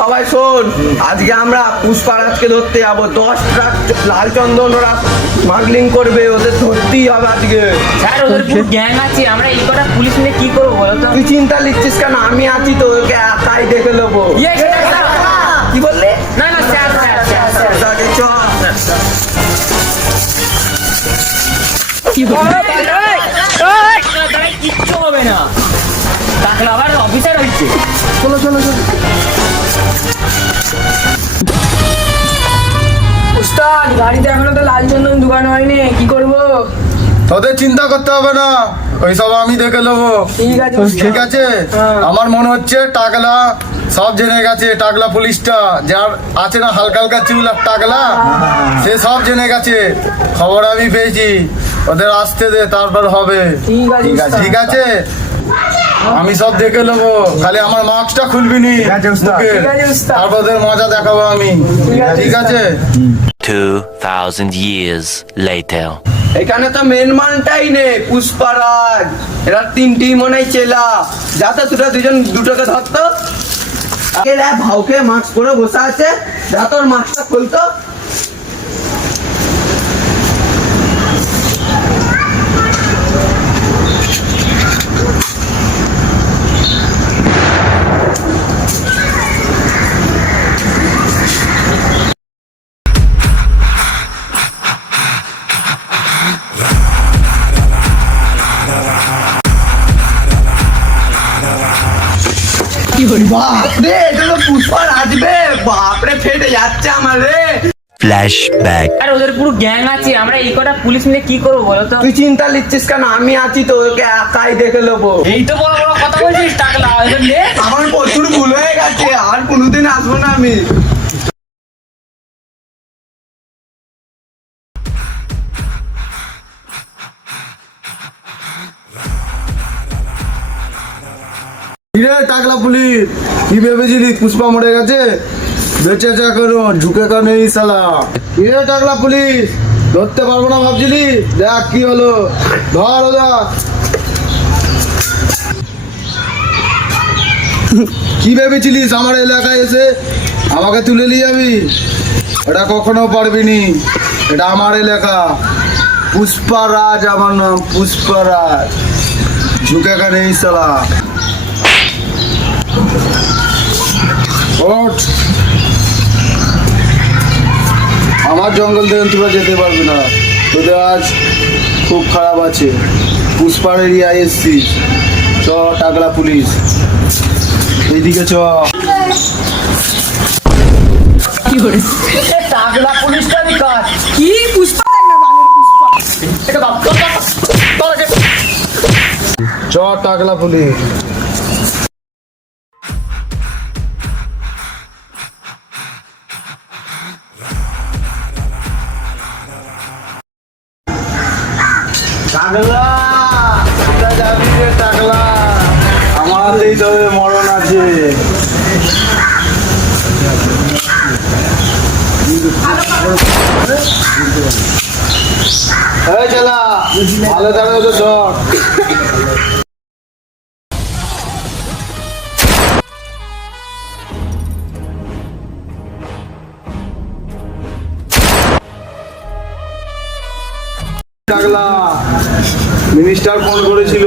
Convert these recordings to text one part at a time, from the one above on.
সবাই শোন, আজকে আমরা পুষ্পারাজকে ধরতে যাবো। 10 ট্রাক লাল চন্দন ওরা স্মাগলিং করবে, ওদের ধরতেই হবে আজকে। স্যার ওদের পুরো গ্যাং আছে, আমরা এই কটা পুলিশ নিয়ে কি করবো বলো তো? তুই চিন্তা লিখছিস কেন? আমি আছি তো, ওকে একাই দেখে নেবো। কি বললি? না না স্যার তাকে চ। কিচ্ছু হবে না, তাহলে আবার অফিসার হচ্ছে। চলো চলো চলো। উস্তাদ, গাড়িতে এখনো তো লাল চন্দন দোকান হয়নি, কি করব? তোদের চিন্তা করতে হবে না, ওইসব আমি দেখে নেবো। ঠিক আছে ঠিক আছে। আমার মনে হচ্ছে টাকলা সব জেনে গেছে। টাকলা পুলিশটা যার আছে না হালকা হালকা চুল আর টাকলা, সে সব জেনে গেছে। খবর আমি পেয়েছি, ওদের আসতে দে, তারপর হবে। ঠিক আছে ঠিক আছে, আমি সব দেখে নেবো। খালি আমার মাস্কটা খুলবি নি মুখে, ঠিক আছে উস্তাদ। তারপর ওদের মজা দেখাবো আমি। ঠিক আছে। 2,000 years later. এখানে তো মেন মানটাই নেই, পুষ্পারাজ। এরা 3টি মনে হয় চেলা। যাতে তোরা দুটোকে ধরতো। এরা ভাউকে মাস্ক পরে বসে আছে, যা তোর মাস্কটা খুলতো। বাপরে, এটা তো পুষ্পারাজ বে। বাপরে, ফেটে যাচ্ছে আমার রে। Flashback. আর ওদের পুরো গ্যাং আছে, আমরা এই কটা পুলিশ নিয়ে কি করবো বলো তো? তুই চিন্তা লিখছিস কেন? আমি আছি তো, ওকে একাই দেখে নেবো। এই তো বড় বড় কথা বলছিস, টাকলা ওদের নে। আমার প্রচুর ভুল হয়ে গেছে, আর কোনোদিন আসবো না আমি। কিরে টাকলা পুলিশ, কি ভেবেছিলি পুষ্পা মরে গেছে? বেঁচে যা করুন, ঝুঁকে কেন এই শালা? কিরে টাকলা পুলিশ, ধরতে পারবো না ভাবছিলি? দেখ কি হলো, ধর ওরা। কি ভেবেছিলিস আমার এলাকায় এসে আমাকে তুলে নিয়ে যাবি? এটা কখনো পারবি নি, এটা আমার এলাকা। পুষ্পারাজ আমার নাম, পুষ্পারাজ। ঝুঁকে কেন এই শালা? ওঠ, আমার জঙ্গল থেকে তোরা যেতে পারবি না। তোদের আজ খুব খারাপ আছে। পুষ্পার এরিয়ায় এসছিস। চ টাকলা পুলিশ, এইদিকে চ। টাকলা পুলিশটারই কাজ। কি পুষ্পা না বাংলা পুষ্পা? এটা বাপ চ টাকলা পুলিশ। টাকলা, কোথায় যাবি রে টাকলা? আমার হাতেই তবে মরণ আছে। এই চেলা, ভালো দাঁড়াও তো ধর। টাকলা, মিনিস্টার ফোন করেছিল,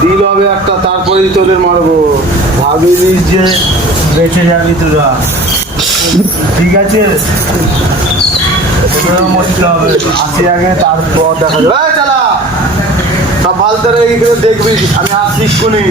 ডিল হবে একটা, তারপরেই তোদের মারবো। ভাবিনিস যে বেঁচে যাবি তোরা। ঠিক আছে, তোরা মরতে হবে। আসি আগে, তারপর দেখা যাবে। এই চালা, সব ফালতু দেখবি, আমি আসছি এক্ষুনি।